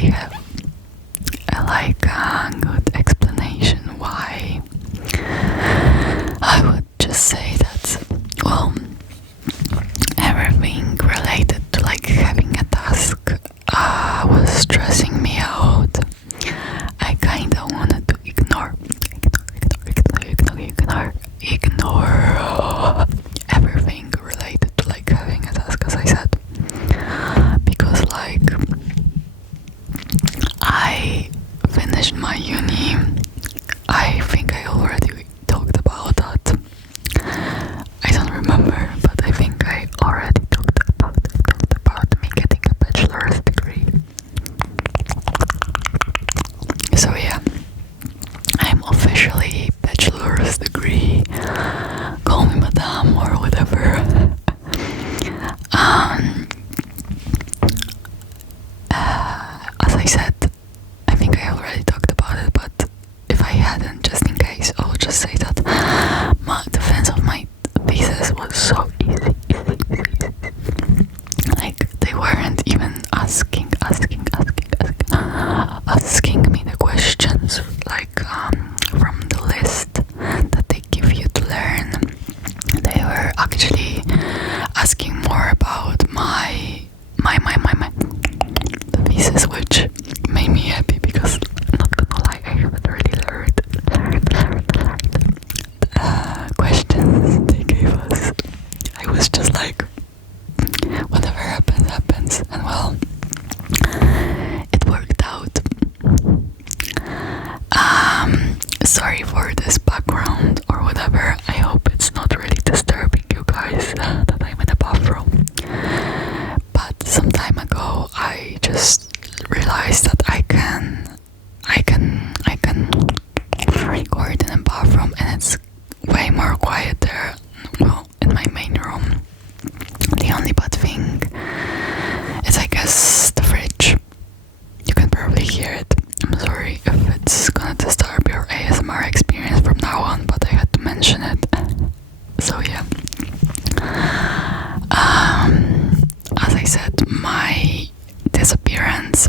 really have a good explanation why. I would just say that, well, everything related to like having a task was stressing me out. I kinda wanted to ignore everything related to like having a task, as I said, because like I finished my uni. I think I already talked about that. I don't remember, but I think I already talked about me getting a bachelor's degree. So yeah, I'm officially bachelor's degree. Call me madame or whatever. As I said, I think I already talked about it, but if I hadn't, just in case, I'll just say that the defense of my thesis was so easy. Like, they weren't even asking me the questions, like, from the list that they give you to learn. They were actually asking more about my the thesis, which made me happy because I'm not gonna lie, I haven't really learned questions they gave us. I was just like, whatever happens, and well, it worked out. Sorry for this background or whatever. I hope it's not really disturbing you guys that I'm in a bathroom. But some time ago, I just realized that I can record in a bathroom, and it's way more quiet there. Well, in my main room. The only bad thing is, I guess, the fridge. You can probably hear it. I'm sorry if it's gonna disturb your ASMR experience from now on, but I had to mention it. So yeah. As I said, my disappearance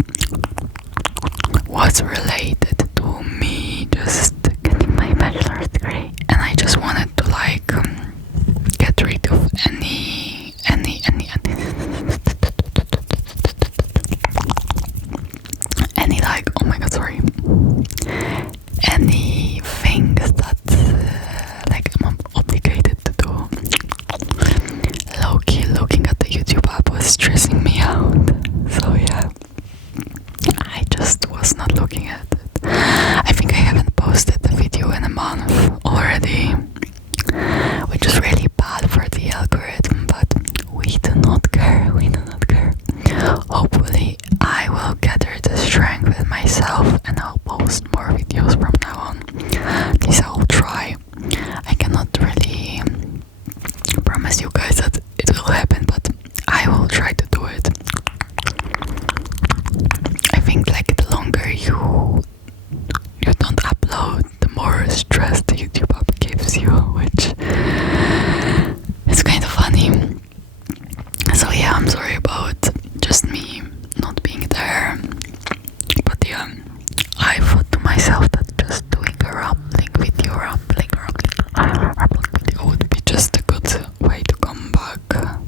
was related to me just getting my bachelor's degree, and I just wanted to like get rid of any like, oh my god, sorry, any things that like I'm obligated to do. Low-key, looking at the YouTube app was stressing me out. So yeah, I just was not looking at it. I think I haven't posted the video in a month already, which is really bad for the algorithm, but we do not care. Hopefully I will gather the strength with myself and I'll post more videos from now on. At least I will try. I cannot really promise you guys that it will happen, but I will try to do it. I think like the longer you don't upload, the more stress the YouTube app gives you, which is kind of funny. So yeah, I'm sorry about just me not being there, but yeah, I thought to myself that just doing a rambling video would be just a good way to come back to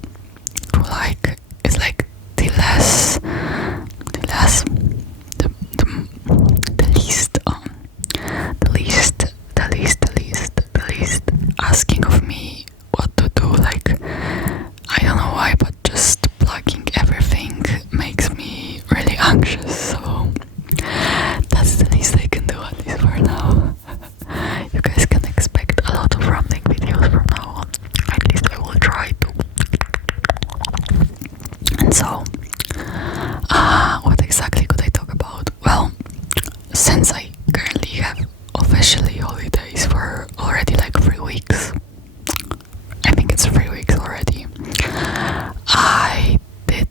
like, it's like the least asking of me what to do. Like, I don't know why, but just plugging everything makes me really anxious, so that's the least I can do, at least for now. You guys can expect a lot of rambling videos from now on. At least I will try to. And so, what exactly could I talk about? Well, since I currently have officially holidays for already like 3 weeks, I think it's 3 weeks already, I did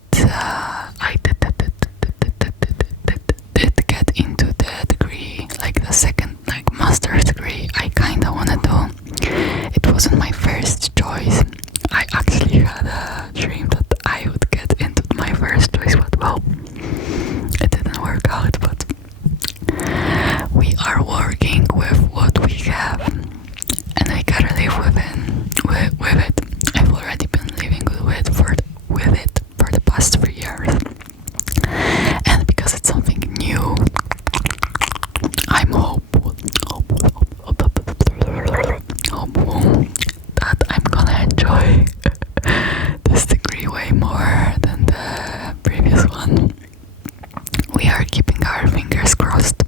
we are keeping our fingers crossed.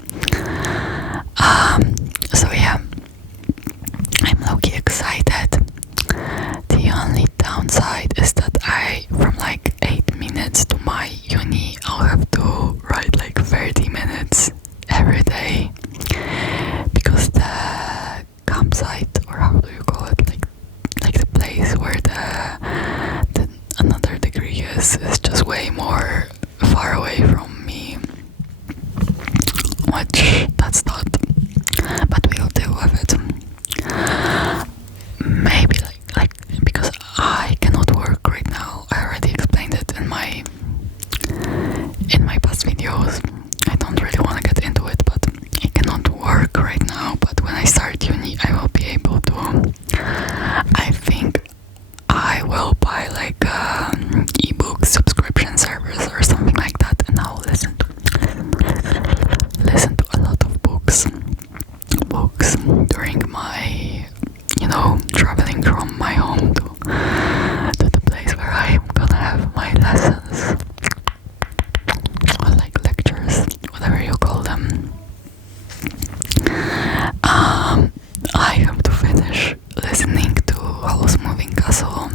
So yeah, I'm low-key excited. The only downside is that from like 8 minutes to my uni, I'll have to ride like 30 minutes every day, because the campsite, or how do you call it, like the place where the another degree is just way more far away from me, which that's not, but we'll deal with it. Maybe like because I cannot work right now. I already explained it in my past videos. I don't really want to get into it, but I cannot work right now. But when I start uni, I will be able to. I think I will buy like ebook subscription service or something like that, and I'll listen to a lot of books during my, traveling from my home to the place where I'm gonna have my lessons, or like lectures, whatever you call them. I have to finish listening to House Moving Castle,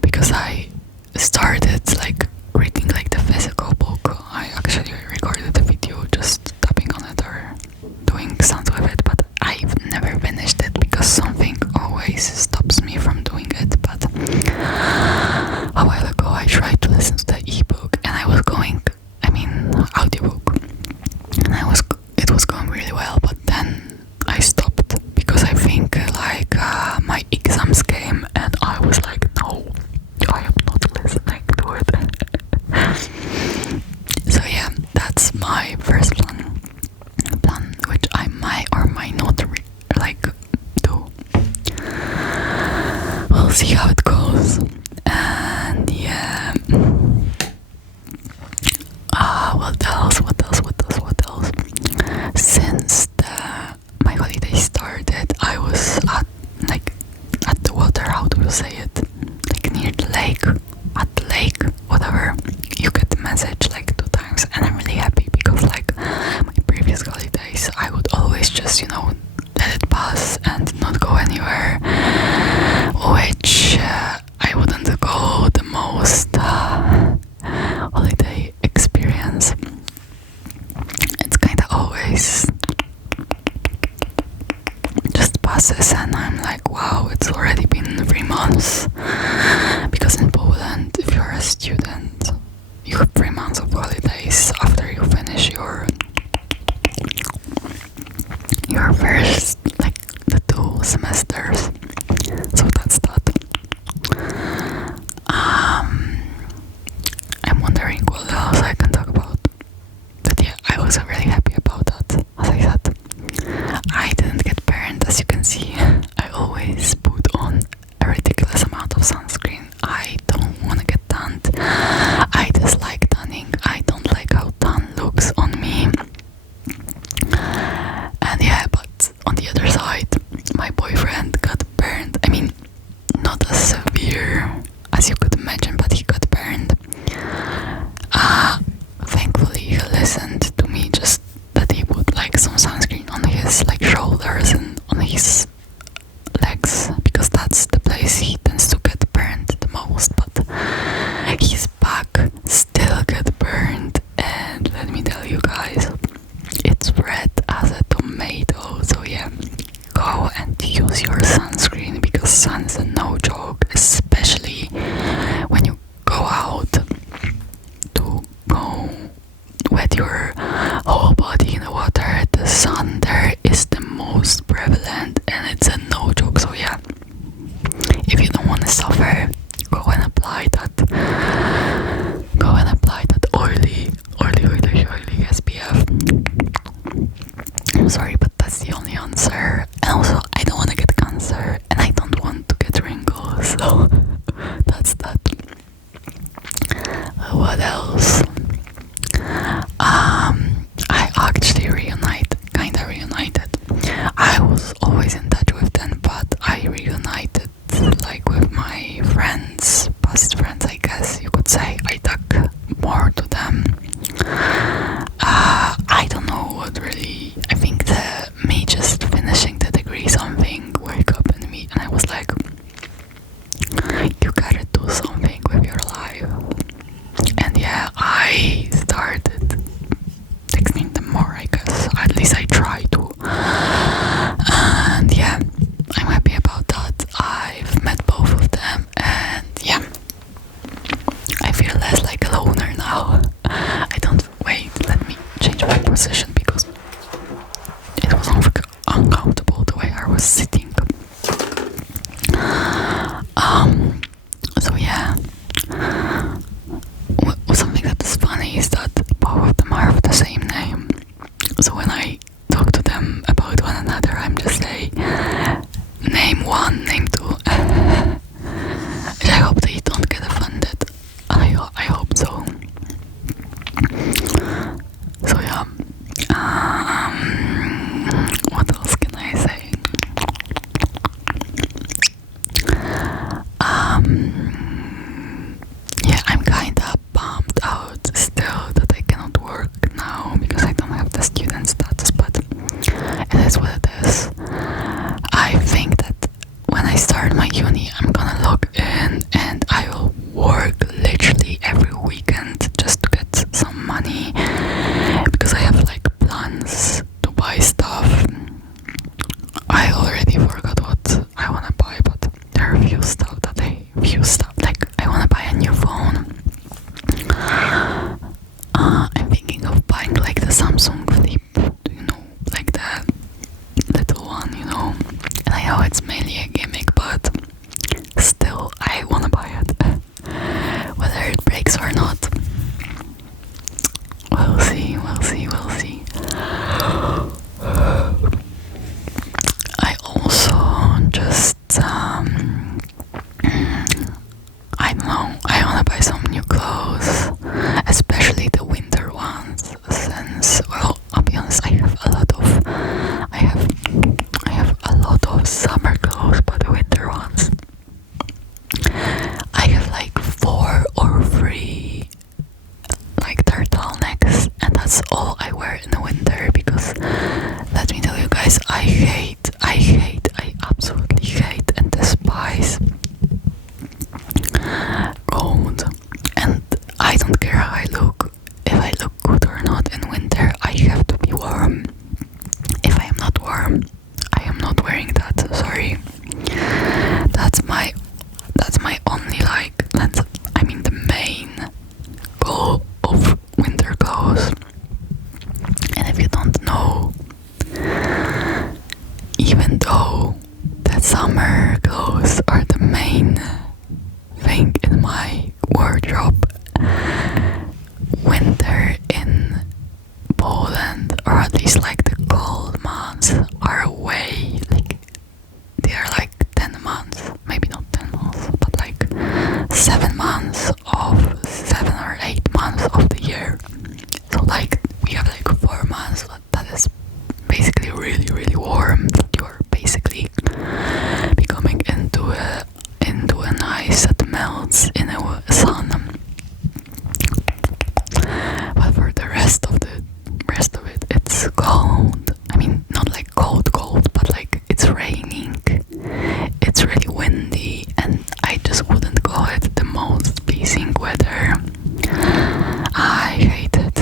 because I started like reading like the physical book. I actually recorded the video just tapping on it or doing sounds with it, but I've never finished it because something always stops me from doing it. But a while ago I tried to listen to the ebook, and audiobook, and it was going really well, but then I stopped because I think like my exams came, and I was like, no, I am not listening to it. So yeah, that's my first plan, which I might or might not do. We'll see how it goes. And yeah, what else? Since my holiday started, I was at the water. How do you say it? Like near the lake, at the lake, whatever. You get the message like 2 times, and I'm really happy because like my previous holidays, I would always just let it pass and not go anywhere, which I wouldn't go the most holiday experience. It's kind of always just passes, and I'm like, wow, it's already been 3 months. Because in Poland, if you're a student, you have 3 months of holidays after you finish your first, like the 2 semesters. So that's that. I'm wondering what else I can talk about. But yeah, I was really happy about that. As I said, I didn't get burned, as you can see. I always put on a ridiculous amount of sunscreen. I don't want to get tanned. I dislike tanning. I don't like how tan looks on me. And yeah, but on the other side, my boyfriend got burned. I mean, not as severe as you could imagine, but he got burned. Thankfully he listened to me, just that he put like some sunscreen on his like shoulders and on his legs, because that's the place he tends to get burned the most. But his back still got burned, and let me tell you guys, it's red as a tomato. So yeah, go and use your sunscreen, because sun is a no joke, especially when you go out to go wet your whole body in the water. The sun there is the most prevalent, and it's a no joke. So yeah, if you don't want to suffer, go and apply that oily SPF. I'm sorry, but that's the only answer. And also, I don't want to get cancer, and I don't want to get wrinkles, so that's that. What else? I actually kinda reunited. I was always in touch with them, but I reunited like with my friends, past friends, I guess you could say. I talk more to them. position because it was uncomfortable the way I was sitting. So yeah, something that is funny is that both of them are of the same name. So when I talk to them about one another, I'm just say name one, name two. I hope they don't get offended. I hope so. So yeah. What else can I say? Yeah, I'm kinda bummed out still that I cannot work now because I don't have the student status, but it is what it is. I think that when I start my uni, I'm gonna log in and I will work literally every weekend just to get some money because I have like plans to buy stuff. I already forgot what I wanna buy, but there are a few stuff like I wanna buy a new phone. I'm thinking of buying like the Samsung Flip, you know, like the little one, you know. And I know it's mainly a gimmick, but still I wanna buy it. Whether it breaks or not, we'll see. I also just I don't know, I wanna buy some new clothes, especially the winter ones, since, well, I'll be honest, I have a lot of summer clothes, but the winter ones, I have like 4 or 3 like turtlenecks, and that's all I wear in the winter because let me tell you guys, I absolutely hate and despise cold, and I don't care how I look. If I look good or not in winter, I have to be warm. If I am not warm, I am not wearing that. Sorry. That's my only the main goal of winter clothes. And if you don't know, even though that summer clothes are the main thing in my wardrobe, winter in Poland, or at least like the cold months, are way they are like 10 months, maybe not 10 months, but like 7 or 8 months of the year. So like we have like 4 months that is basically really warm. You're basically becoming into a ice that melts in the sun. But for the rest of it, it's cold. I mean, not like cold, but like it's raining. It's really windy, and I just wouldn't call it the most pleasing weather. I hate it.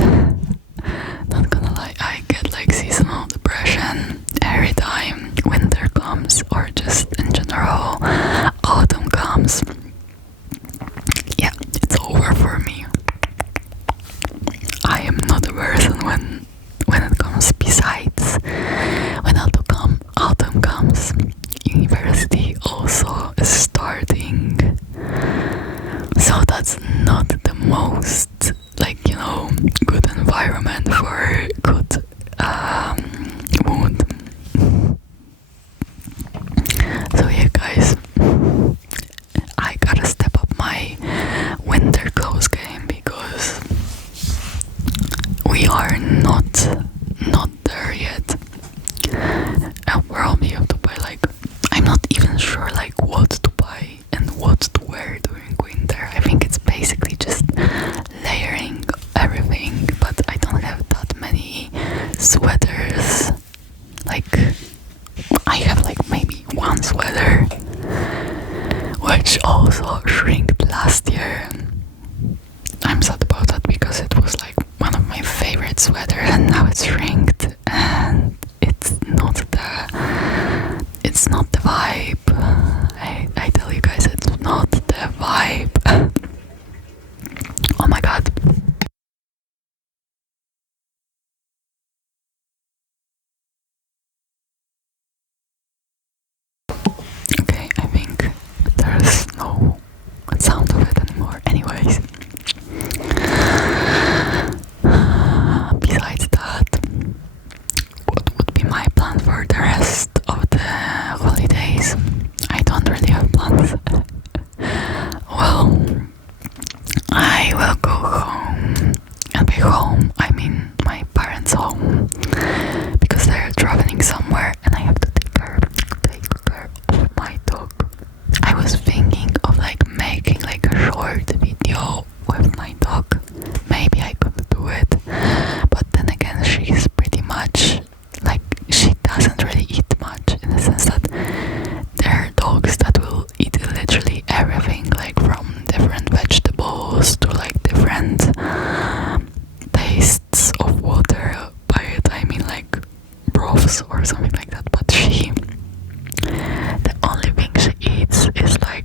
Not gonna lie, I get like seasonal depression every time winter comes, or just in general autumn comes. Yeah, it's over for me. I am not a person when it comes. Besides, when autumn comes, university also is starting. So that's not the most good environment for good mood. So yeah, guys, I gotta step up my winter clothes game because we are not there yet. I'll probably have to buy I'm not even sure what to buy and what to wear during winter. I think it's basically just layering everything, but I don't have that many sweaters. I have maybe one sweater, which also shrinked last year. I'm sad about that because it was one of my favorite sweaters, and now it's shrinked, and it's not the vibe. I tell you guys, it's not the vibe. Oh my god. loaves or something like that, but the only thing she eats is like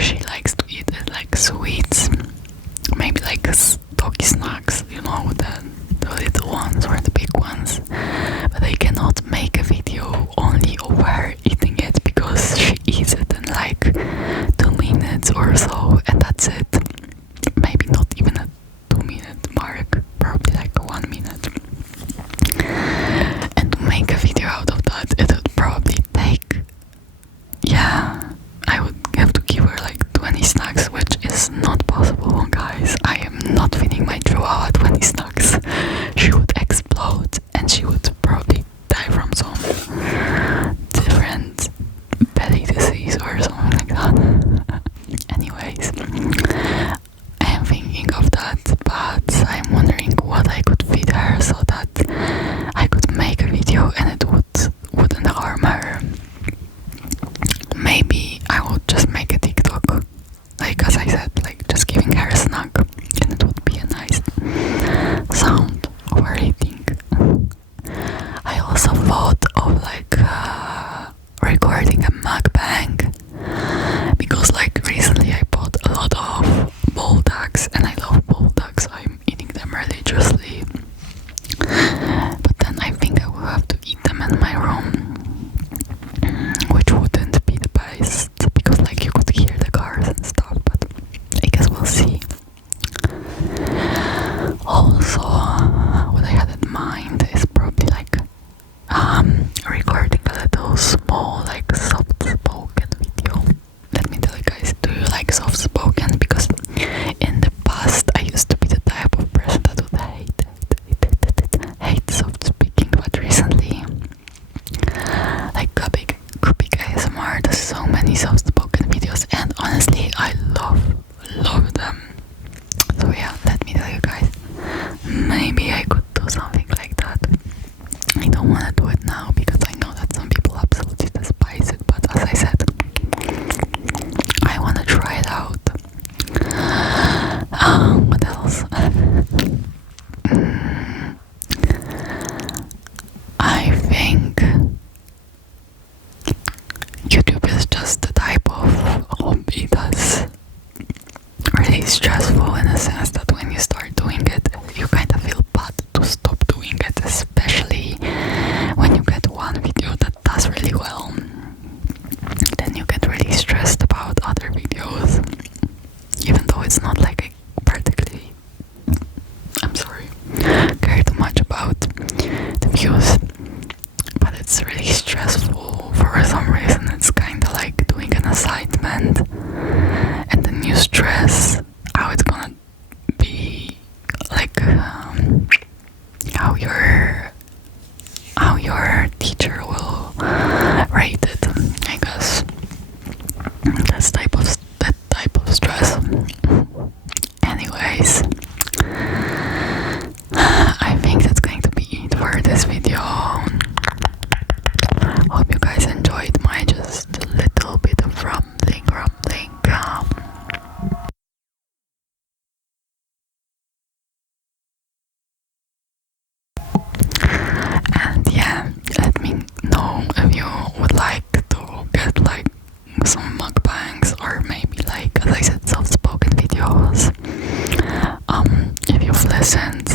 she likes to eat it like sweets, maybe like doggy snacks, you know, the little ones or the big ones, but I cannot make a video only of her eating it because she eats it in like 2 minutes or so, and that's it. Maybe not even a 2-minute mark, probably like 1 minute. And to make a video out of that, it would probably take, I would have to give her like 20 snacks, which is not possible, guys. I am not feeding my chihuahua 20 snacks. She would explode and she would probably die from some different belly disease or something like that. Anyways, I am thinking of that, but I'm wondering what I could feed her so that I could make a video and it wouldn't harm her. Maybe I would just make a TikTok, like as I said, like just giving her a snack, and it would be a nice sound of her eating. I also thought of like recording a mukbang, because like recently I bought a lot of bulldogs and I love bulldogs, so I'm eating them religiously. But then I think I will have to eat them in my room, which wouldn't be the best because like you could hear the cars and stuff, but I guess we'll see. Also, what I had in mind is probably like recording a little small like soft spoken video. Let me tell you guys, do you like soft spoken? Because in the past I used to be the type of person that would hate soft speaking, but recently like Kubik ASMR does so many soft spoken videos, and honestly I love them. So yeah, let me tell you guys, maybe I could do something like that. I don't want to do it now because I know that some people absolutely despise it, but as I said, I want to try it out. What else? I think YouTube is just the type of hobby that's really stressful, in a sense that when you start doing it, you kind of feel bad to stop doing it, especially when you get one video that does really well. Then you get really stressed about other videos, even though it's not like I particularly, care too much about the views, but it's really stressful for some reason. It's kind of like doing an assignment, and then you stress how it's gonna be, like how your teacher will rate it. I guess that type of stress. Anyways, I think that's going to be it for this video. Hope you guys enjoyed my just a little bit of rambling. And yeah, let me know if you would like to get like some mukbangs, or maybe like, as I said, soft spoken videos. If you've listened